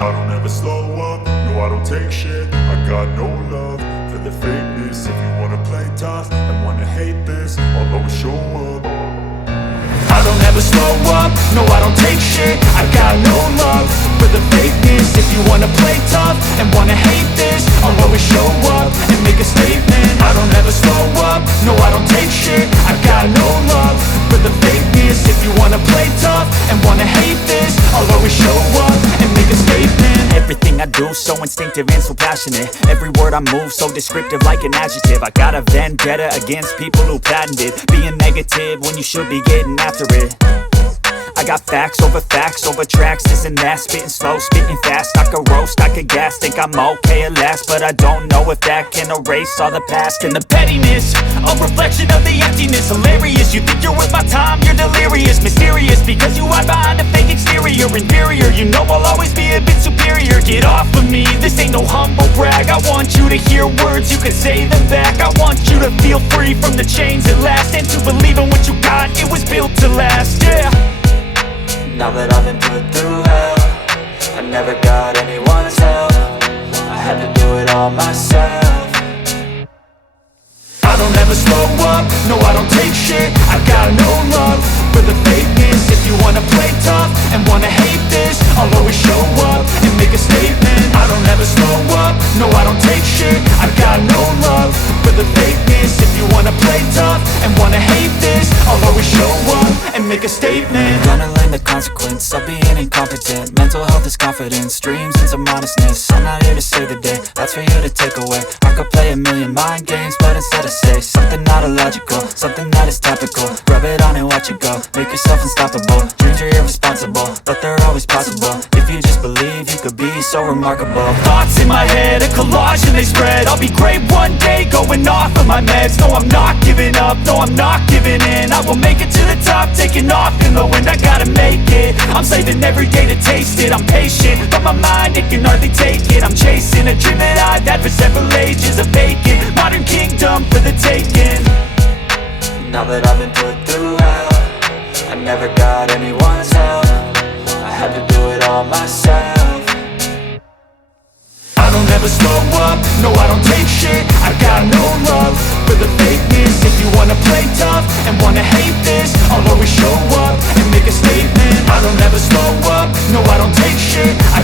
I don't ever slow up, no I don't take shit. I got no love for the fakeness. If you wanna play tough and wanna hate this, I'll always show up. I don't ever slow up, no I don't take shit. I got no love for the fakeness. If you wanna play tough and wanna hate this, I'll always show up and make a statement. I don't ever slow up, no I don't take shit. I got no love for the fakeness. If you wanna play tough and wanna hate this, I'll always show up and make a statement. Everything I do so instinctive and so passionate. Every word I move so descriptive like an adjective. I got a vendetta against people who patented being negative when you should be getting after it. I got facts over tracks, this and that. Spitting slow, spitting fast, I could roast, I could gas. Think I'm okay at last, but I don't know if that can erase all the past. And the pettiness, a reflection of the emptiness. Hilarious, you think you're worth my time, you're delirious. Mysterious, because you hide behind a fake exterior. Inferior, you know I'll always be a bit superior. Get off of me, this ain't no humble brag. I want you to hear words, you can say them back. I want you to feel free from the chains at last, and to believe in what you got, it was built to last, yeah. Now that I've been put through hell, I never got anyone's help. I had to do it all myself. I don't ever slow up, no I don't take shit. I got no love for the fakeness. If you wanna play tough and wanna hate this, I'll always show up and make a statement. I don't ever slow up, no I don't take shit. I got no love for the fakeness. If you wanna play tough and wanna hate this, I'll always show up and make a statement. Gonna learn the consequence of being incompetent. Mental health is confidence, dreams and some honestness. I'm not here to save the day, that's for you to take away. I could play a million mind games, but instead I say something not illogical, something that is topical. Rub it on and watch it go, make yourself unstoppable. Dreams are irresponsible, but they're always possible. If you just believe, you could be so remarkable. Thoughts in my head, a collage and they spread. I'll be great one day, going off of my meds. No, I'm not giving up, no, I'm not giving in. I will make it to the top, taking off in the wind. I gotta make it, I'm saving every day to taste it. I'm patient, but my mind, it can hardly take it. I'm chasing a dream that I've had for several ages. A vacant, modern kingdom for the taking. Now that I've been put through hell, I never got anyone's help. I had to do it all myself. I don't ever slow up, no I don't take shit. I got no love for the fakeness. If you wanna play tough and wanna hate this, I'll always show up and make a statement. I don't ever slow up, no I don't take shit. I